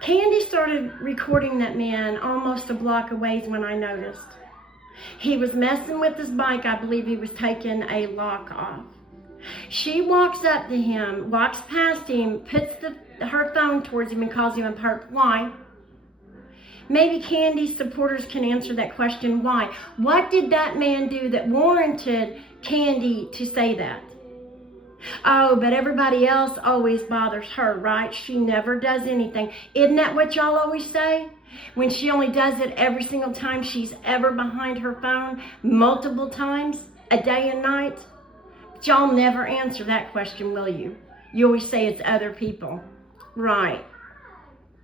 Candy started recording that man almost a block away when I noticed. He was messing with his bike. I believe he was taking a lock off. She walks up to him, walks past him, puts her phone towards him and calls him a perp. Why? Maybe Candy's supporters can answer that question. Why? What did that man do that warranted Candy to say that? Oh, but everybody else always bothers her, right? She never does anything. Isn't that what y'all always say? When she only does it every single time she's ever behind her phone, multiple times, a day and night? But y'all never answer that question, will you? You always say it's other people. Right.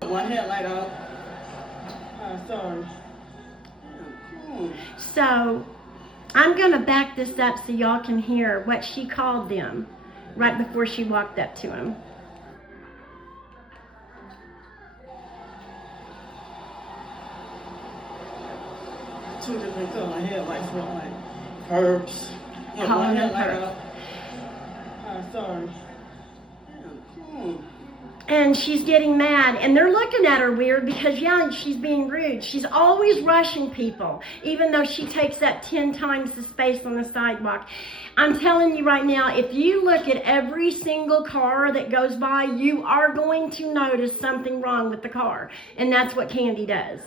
One headlight out. Sorry. So, I'm going to back this up so y'all can hear what she called them right before she walked up to him. Two different color headlights look like herbs. Calling them perps. Sorry. And she's getting mad, and they're looking at her weird because, yeah, she's being rude. She's always rushing people, even though she takes up 10 times the space on the sidewalk. I'm telling you right now, if you look at every single car that goes by, you are going to notice something wrong with the car, and that's what Candy does.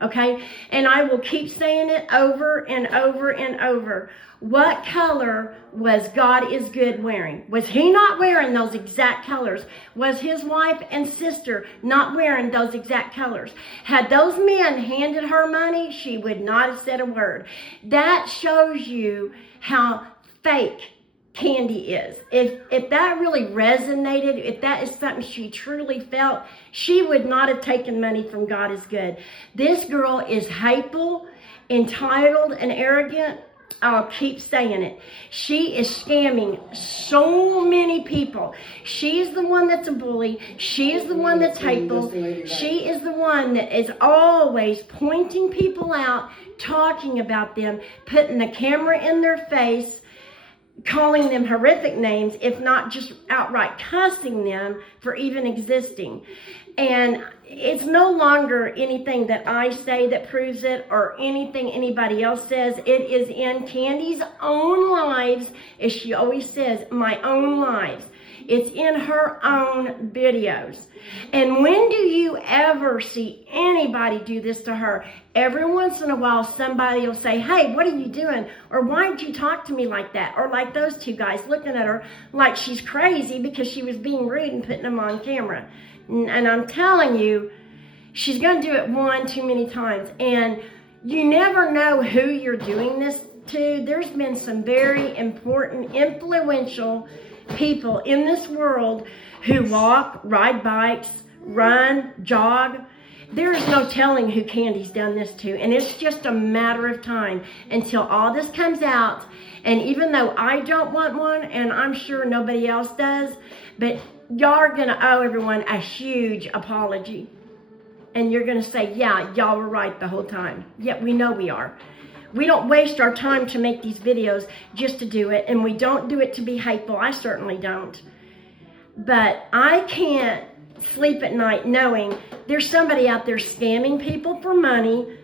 Okay? And I will keep saying it over and over and over. What color was God is Good wearing? Was he not wearing those exact colors? Was his wife and sister not wearing those exact colors? Had those men handed her money, she would not have said a word. That shows you how fake Candy is. If that really resonated, if that is something she truly felt, she would not have taken money from God is Good. This girl is hateful, entitled, and arrogant. I'll keep saying it. She is scamming so many people. She is the one that's a bully. She is the one that's hateful. She is the one that is always pointing people out, talking about them, putting the camera in their face, calling them horrific names, if not just outright cussing them for even existing. And it's no longer anything that I say that proves it or anything anybody else says. It is in Candy's own lives, as she always says, my own lives. It's in her own videos. And when do you ever see anybody do this to her? Every once in a while, somebody will say, hey, what are you doing? Or why did you talk to me like that? Or like those two guys looking at her like she's crazy because she was being rude and putting them on camera. And I'm telling you, she's going to do it one too many times. And you never know who you're doing this to. There's been some very important, influential people in this world who walk, ride bikes, run, jog. There's no telling who Candy's done this to. And it's just a matter of time until all this comes out. And even though I don't want one, and I'm sure nobody else does, but y'all are going to owe everyone a huge apology. And you're going to say, yeah, y'all were right the whole time. Yet we know we are. We don't waste our time to make these videos just to do it. And we don't do it to be hateful. I certainly don't. But I can't sleep at night knowing there's somebody out there scamming people for money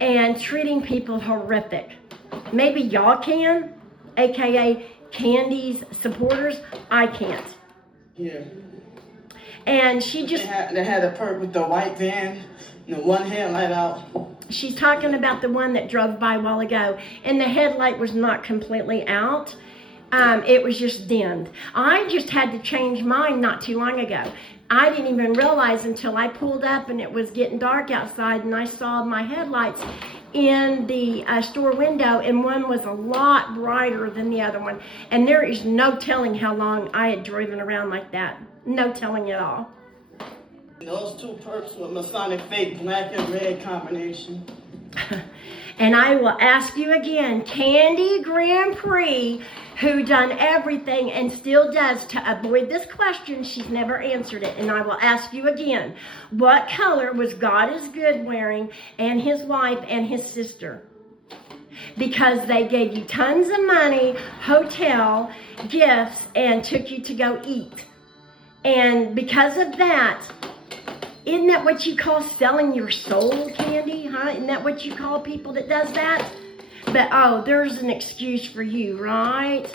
and treating people horrific. Maybe y'all can, aka Candy's supporters. I can't. Yeah. And she just... They had a perp with the white van and the one headlight out. She's talking about the one that drove by a while ago, and the headlight was not completely out. It was just dimmed. I just had to change mine not too long ago. I didn't even realize until I pulled up and it was getting dark outside and I saw my headlights in the store window, and one was a lot brighter than the other one. And there is no telling how long I had driven around like that. No telling at all. Those two perps with Masonic fake black and red combination. And I will ask you again, Candy Grand Prix, who done everything and still does to avoid this question, she's never answered it. And I will ask you again, what color was God is Good wearing and his wife and his sister? Because they gave you tons of money, hotel, gifts, and took you to go eat. And because of that, isn't that what you call selling your soul, Candy? Huh? Isn't that what you call people that does that? But oh, there's an excuse for you, right?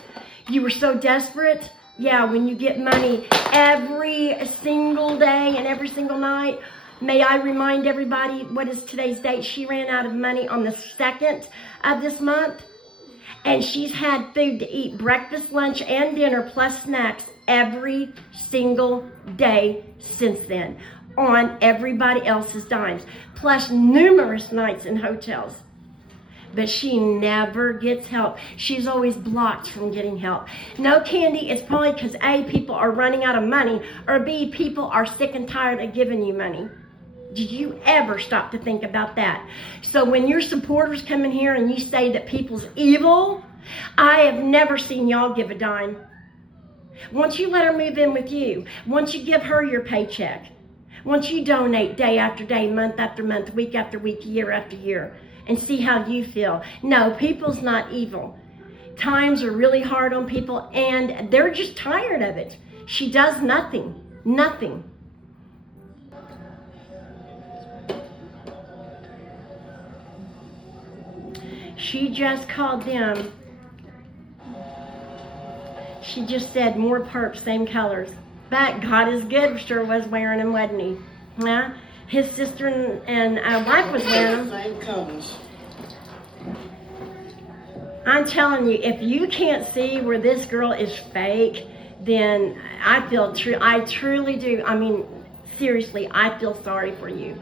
You were so desperate. Yeah, when you get money every single day and every single night. May I remind everybody, what is today's date? She ran out of money on the 2nd of this month. And she's had food to eat, breakfast, lunch, and dinner, plus snacks every single day since then, on everybody else's dimes, plus numerous nights in hotels. But she never gets help. She's always blocked from getting help. No, Candy, it's probably because A, people are running out of money, or B, people are sick and tired of giving you money. Did you ever stop to think about that? So when your supporters come in here and you say that people's evil, I have never seen y'all give a dime. Once you let her move in with you, once you give her your paycheck, once you donate day after day, month after month, week after week, year after year, and see how you feel. No, people's not evil. Times are really hard on people, and they're just tired of it. She does nothing. Nothing. She just called them. She just said more perps, same colors. But God is good, sure was wearing them, wasn't he? Yeah? His sister and wife was wearing them. Same colors. I'm telling you, if you can't see where this girl is fake, then I truly do. I mean, seriously, I feel sorry for you,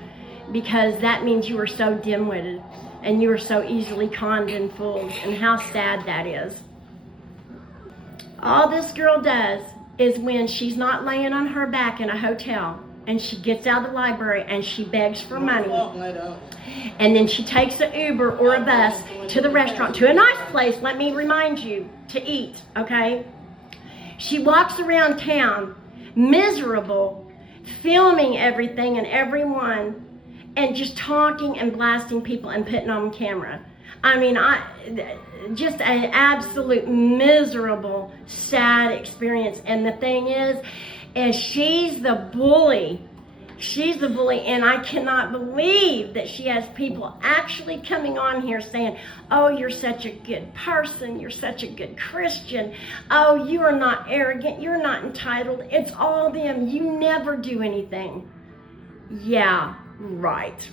because that means you are so dim-witted and you are so easily conned and fooled, and how sad that is. All this girl does is, when she's not laying on her back in a hotel and she gets out of the library and she begs for money, and then she takes an Uber or a bus to the restaurant, to a nice place, let me remind you, to eat, okay? She walks around town miserable, filming everything and everyone, and just talking and blasting people and putting on camera. I mean, just an absolute miserable, sad experience. And the thing is she's the bully. She's the bully, and I cannot believe that she has people actually coming on here saying, oh, you're such a good person, you're such a good Christian, oh, you are not arrogant, you're not entitled, it's all them, you never do anything. Yeah, right.